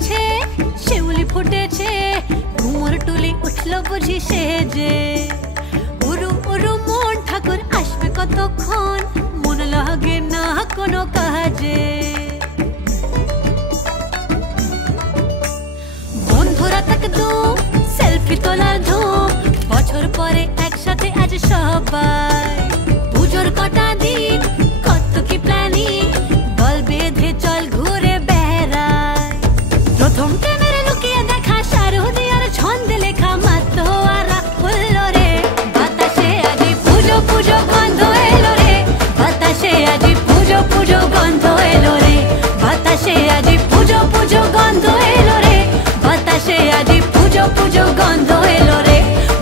গাছে শিউলি ফুটেছে, ঘুমোর টুলি উঠল বুঝি সেজে। উরু উরু মন ঠাকুর আসবে কতক্ষণ, মন লাগে না কোনো কাজে। বন্ধুরা তাক ধুম, সেলফি তোলার ধুম, বছর পরে একসাথে আজ সবাই। পুজোর কটা দিন কত কি প্ল্যানিং, বল বেঁধে চল ঘুরে বেড়াই। প্রথম প্রেমের লুকিয়ে দেখা, শারদিয়ার ছন্দে লেখা, মাতোয়ারা ফুললো রে বাতাসে আজি পুজো পুজো গন্ধ এলো রে, বাতাসে আজি পুজো পুজো গন্ধ এলো রে, বাতাসে আজি পুজো পুজো গন্ধ এলো রে, বাতাসে আজি পুজো পুজো গন্ধ এলো রে,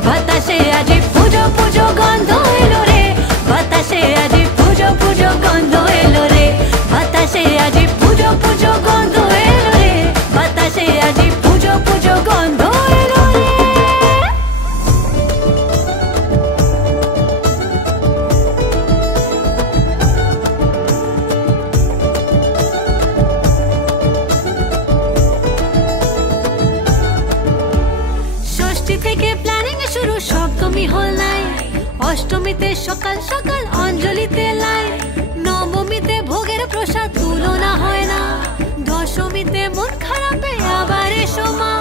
বাতাসে আজি পুজো পুজো গন্ধ এলো রে, বাতাসে আজি পুজো পুজো গন্ধ এলো রে, বাতাসে আজি পুজো পুজো গন্ধ এলো রে, বাতাসে আজি পুজো পুজো গন্ধ এলো রে। ষষ্ঠী থেকে প্ল্যানিং শুরু, সপ্তমী হল নাই, অষ্টমীতে সকাল সকাল অঞ্জলিতে লাই, নবমীতে ভোগের প্রসাদ তুলনা হয় না, দশমীতে মন খারাপে আবার এসো মা।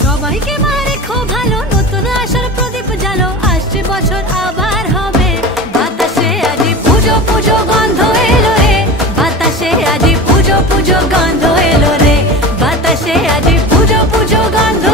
সবাইকে মা রেখো ভালো, নতুন আশার প্রদীপ জালো, আসছে বছর আবার হবে। বাতাসে আজি পুজো পুজো গন্ধ এলো রে, বাতাসে আজি পুজো পুজো গন্ধ এলো রে, বাতাসে আজি পুজো পুজো গন্ধ